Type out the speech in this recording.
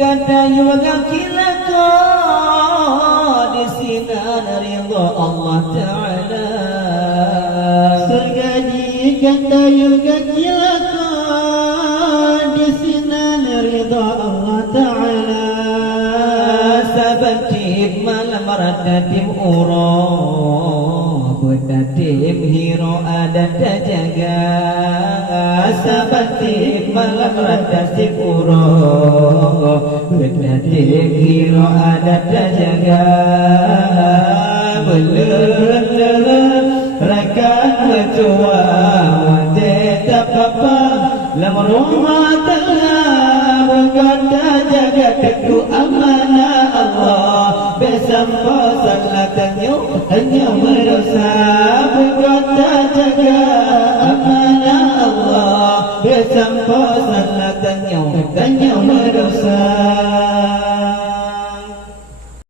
kata juga kilaka di sinar ridha Allah Ta'ala. Surga kata juga kilaka di sinar ridha Allah Ta'ala. Sabantib malam radatim uro betatim hiro adat jaga. Sabantib malam radatim uro betatim hiro adat jaga. Belum rakan ketua tetap apa lamar rumah telah berkata jaga teguh amanah Allah. Besampo saklatannya hanya medosa berkata jaga amanah Allah. Besampo saklatannya hanya medosa.